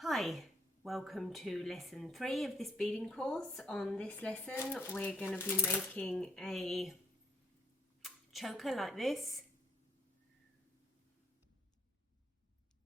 Hi, welcome to lesson 3 of this beading course. On this lesson we're going to be making a choker like this.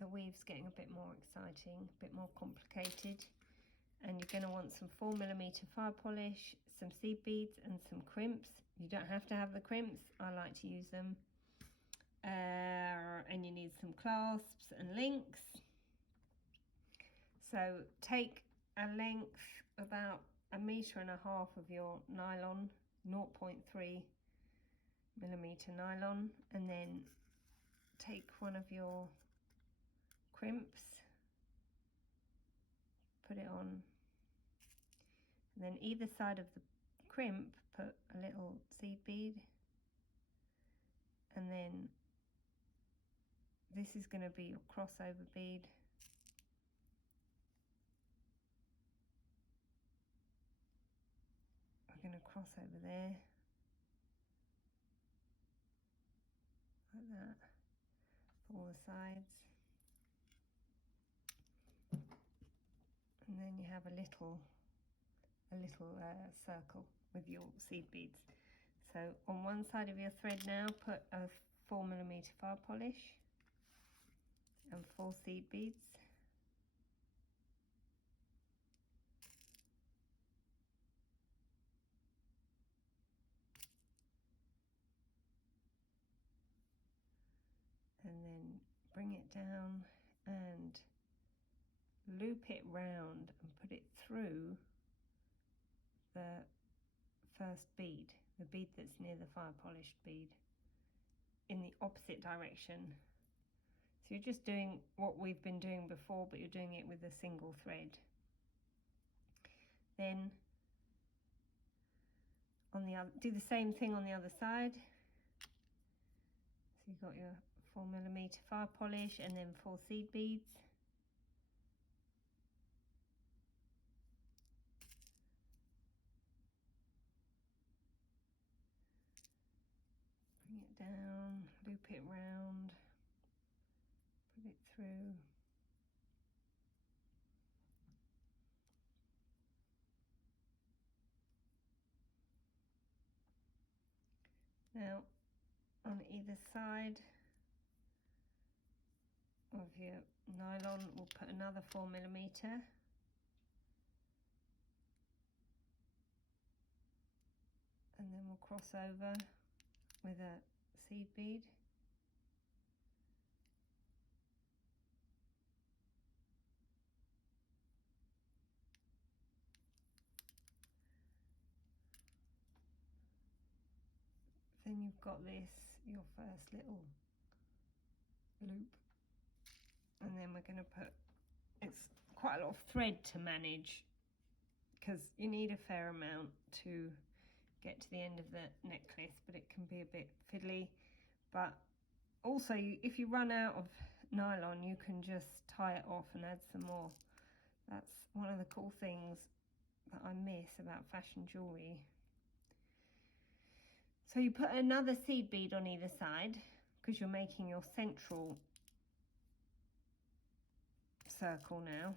The weave's getting a bit more exciting, a bit more complicated, and you're going to want some 4mm fire polish, some seed beads and some crimps. You don't have to have the crimps, I like to use them. And you need some clasps and links. So take a length about 1.5 meters of your nylon, 0.3mm nylon, and then take one of your crimps, put it on, and then either side of the crimp put a little seed bead, and then this is going to be your crossover bead. We're going to cross over there like that for all the sides, and then you have a little circle with your seed beads. So on one side of your thread now, put a 4mm fire polish and 4 seed beads. And then bring it down and loop it round and put it through the first bead, the bead that's near the fire polished bead, in the opposite direction. So you're just doing what we've been doing before, but you're doing it with a single thread. Then on the other, do the same thing on the other side. So you've got your 4mm fire polish and then 4 seed beads. Bring it down, loop it round, put it through. Now on either side of your nylon we'll put another 4mm, and then we'll cross over with a seed bead. Then you've got this, your first little loop, and then we're going to put, it's quite a lot of thread to manage because you need a fair amount to get to the end of the necklace, but it can be a bit fiddly. But also if you run out of nylon you can just tie it off and add some more. That's one of the cool things that I miss about fashion jewellery. So you put another seed bead on either side because you're making your central circle now.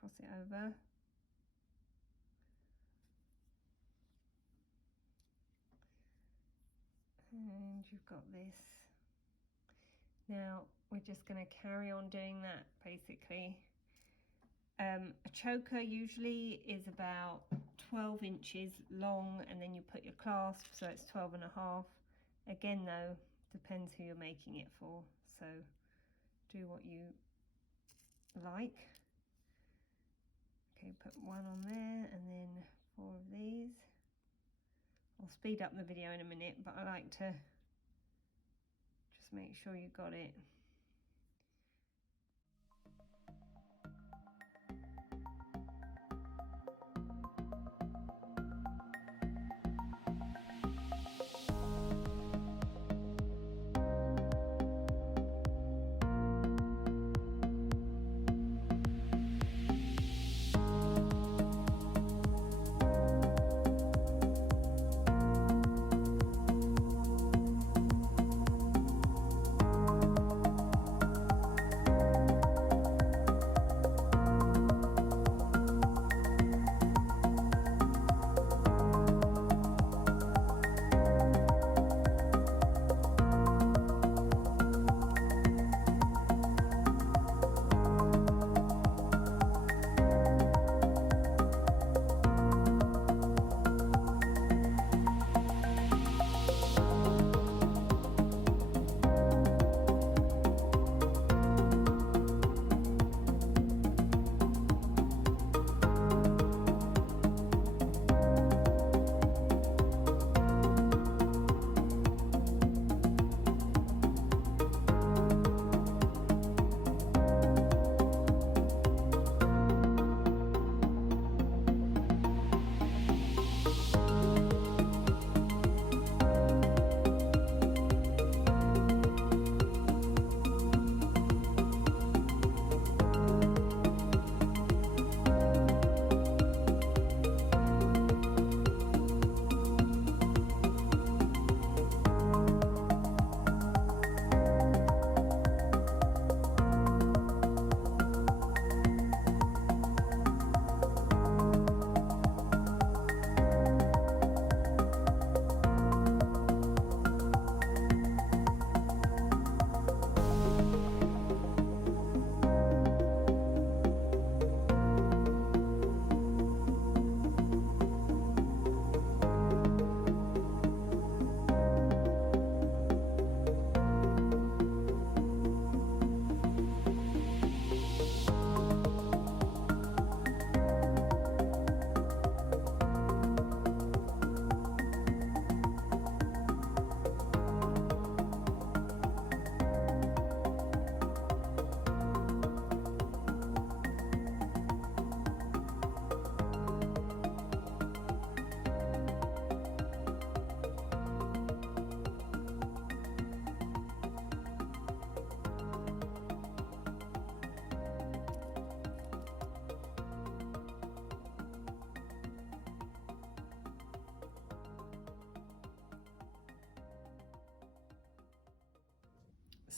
Cross it over. And you've got this. Now we're just going to carry on doing that basically. A choker usually is about 12 inches long, and then you put your clasp, so it's 12.5. Again though, depends who you're making it for, so do what you like. Okay, put one on there and then 4 of these. I'll speed up the video in a minute, but I like to just make sure you got it.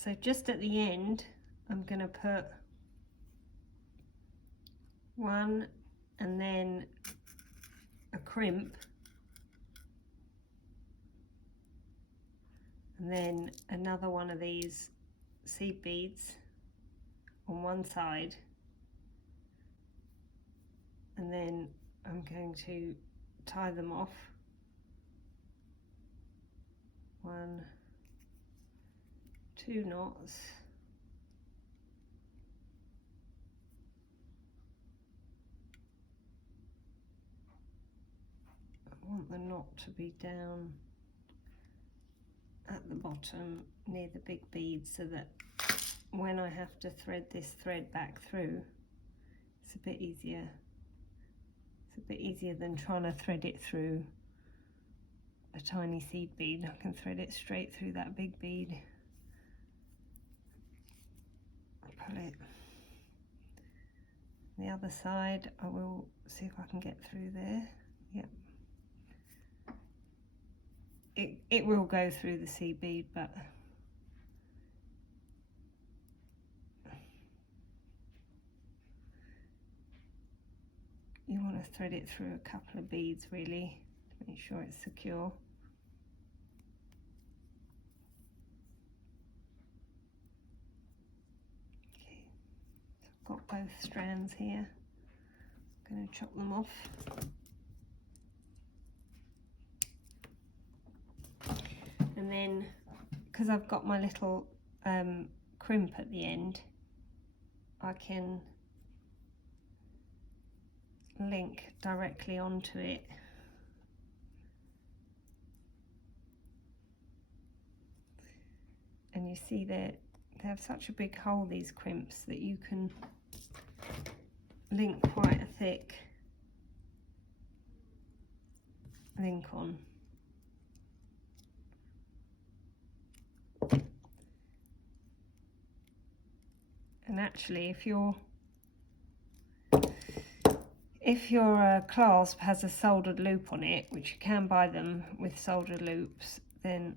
So just at the end, I'm going to put one and then a crimp, and then another one of these seed beads on one side, and then I'm going to tie them off. 1, 2 knots. I want the knot to be down at the bottom near the big bead, so that when I have to thread this thread back through, it's a bit easier. It's a bit easier than trying to thread it through a tiny seed bead. I can thread it straight through that big bead. Pull it. The other side, I will see if I can get through there. Yep. It will go through the seed bead, but you want to thread it through a couple of beads really to make sure it's secure. Okay, so I've got both strands here. I'm going to chop them off. And then, because I've got my little crimp at the end, I can link directly onto it. And you see they have such a big hole, these crimps, that you can link quite a thick link on. And actually, if your clasp has a soldered loop on it, which you can buy them with soldered loops, then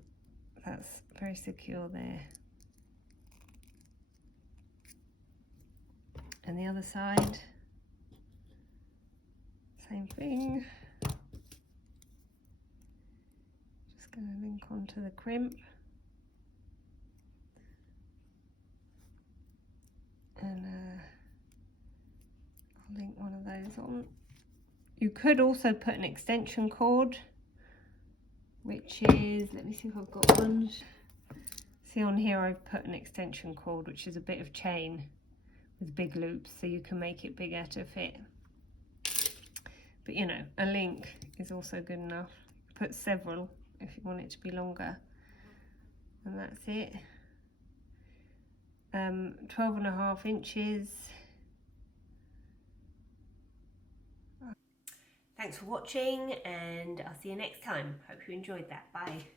that's very secure there. And the other side, same thing. Just going to link onto the crimp. And I'll link one of those on. You could also put an extension cord, which is, let me see if I've got one. See on here I've put an extension cord, which is a bit of chain with big loops, so you can make it bigger to fit. But you know, a link is also good enough. Put several if you want it to be longer. And that's it. 12.5 inches. Thanks for watching, and I'll see you next time. Hope you enjoyed that. Bye.